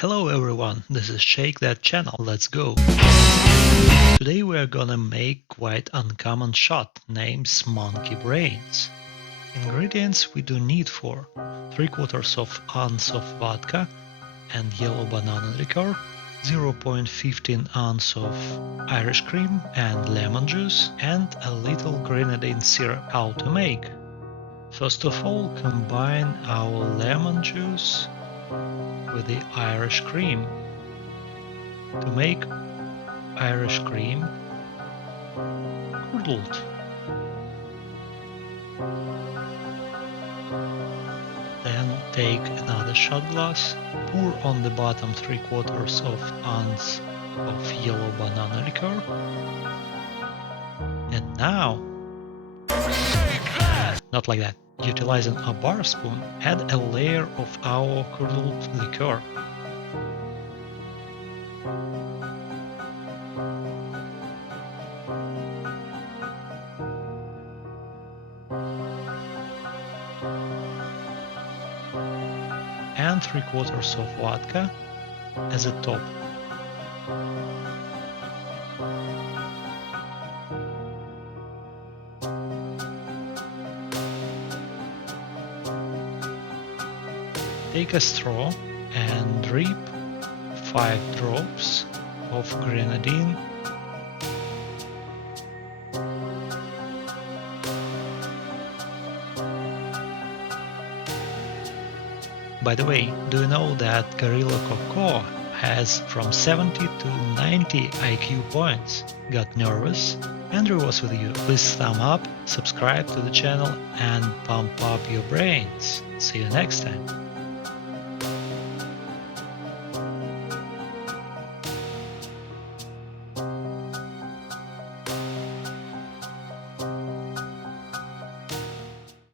Hello everyone, this is Shake That Channel, let's go! Today we are gonna make quite uncommon shot, named Monkey Brains. Ingredients we do need for 3/4 of ounce of vodka and yellow banana liqueur, 0.15 ounce of Irish cream and lemon juice, and a little grenadine syrup. How to make? First of all, combine our lemon juice with the Irish cream. To make Irish cream curdled. Then take another shot glass, pour on the bottom 3/4 of ounce of yellow banana liqueur, and now, not like that, utilizing a bar spoon, add a layer of our curdled liqueur. And 3/4 of vodka as a top. Take a straw and drip 5 drops of grenadine . By the way, do you know that Gorilla Cocoa has from 70 to 90 IQ points? Got nervous? Andrew was with you. Please thumb up, subscribe to the channel and pump up your brains. See you next time.